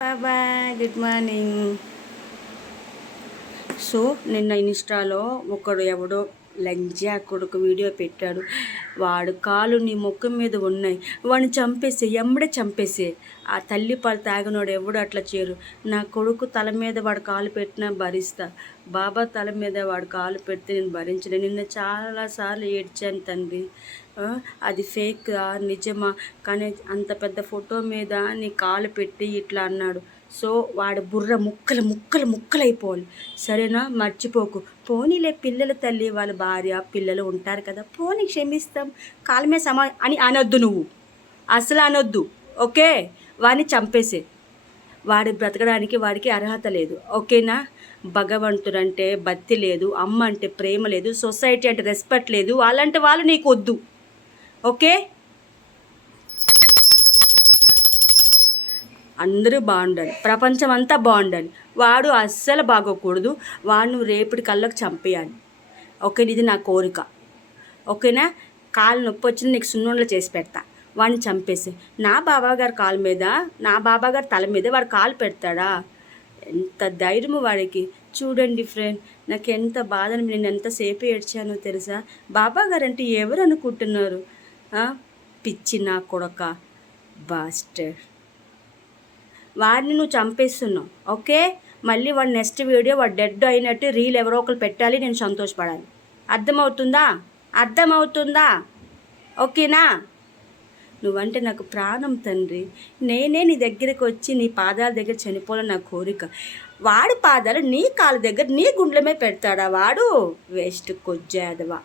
Bye good morning. So నిన్న ఇన్స్టాలో ఒకడు ఎవడో లంజా కొడుకు వీడియో పెట్టాడు. వాడు కాలు నీ ముఖం మీద ఉన్నాయి, వాడిని చంపేసే ఎమ్మడే చంపేసే. ఆ తల్లి పాలు తాగినోడు ఎవడు అట్లా చేయరు. నా కొడుకు తల మీద వాడు కాలు పెట్టినా భరిస్తా, బాబా తల మీద వాడు కాలు పెడితే నేను భరించలే. నిన్న చాలాసార్లు ఏడ్చాను తండ్రి. అది ఫేక్ నిజమా? కానీ అంత పెద్ద ఫోటో మీద నీ కాలు పెట్టి ఇట్లా అన్నాడు. సో వాడి బుర్ర ముక్కలు ముక్కలు ముక్కలు అయిపోవాలి. సరేనా? మర్చిపోకు. పోనీలే, పిల్లల తల్లి, వాళ్ళ భార్య పిల్లలు ఉంటారు కదా, పోనీ క్షమిస్తాం, కాలమే అని అనొద్దు. నువ్వు అసలు అనొద్దు. ఓకే? వాడిని చంపేసే. వాడి బ్రతకడానికి వాడికి అర్హత లేదు. ఓకేనా? భగవంతుడు అంటే భక్తి లేదు, అమ్మ అంటే ప్రేమ లేదు, సొసైటీ అంటే రెస్పెక్ట్ లేదు. అలాంటి వాళ్ళు నీకు వద్దు. ఓకే? అందరూ బాగుండాలి, ప్రపంచం అంతా బాగుండాలి. వాడు అస్సలు బాగోకూడదు. వాడు రేపటి కళ్ళకు చంపేయాలి. ఓకే? ఇది నా కోరిక. ఓకేనా? కాలు నొప్పి వచ్చిన నీకు సున్నుండలు చేసి పెడతా. వాడిని చంపేసి నా బాబాగారి కాలు మీద, నా బాబాగారి తల మీద వాడు కాలు పెడతాడా? ఎంత ధైర్యము వాడికి! చూడండి ఫ్రెండ్, నాకు ఎంత బాధని, నేను ఎంతసేపు ఏడ్చానో తెలుసా? బాబాగారు అంటే ఎవరు అనుకుంటున్నారు? పిచ్చి నా కొడక, బాస్టర్. వాడిని నువ్వు చంపేస్తున్నావు. ఓకే? మళ్ళీ వాడు నెక్స్ట్ వీడియో వాడు డెడ్ అయినట్టు రీల్ ఎవరో ఒకరు పెట్టాలి, నేను సంతోషపడాలి. అర్థమవుతుందా? అర్థమవుతుందా? ఓకేనా? నువ్వంటే నాకు ప్రాణం తండ్రి. నేనే నీ దగ్గరికి వచ్చి నీ పాదాల దగ్గర చనిపోవాలని నా కోరిక. వాడి పాదాలు నీ కాళ్ళ దగ్గర, నీ గుండెలమే పెడతాడా వాడు? వేస్ట్ కొజ్జాదవా.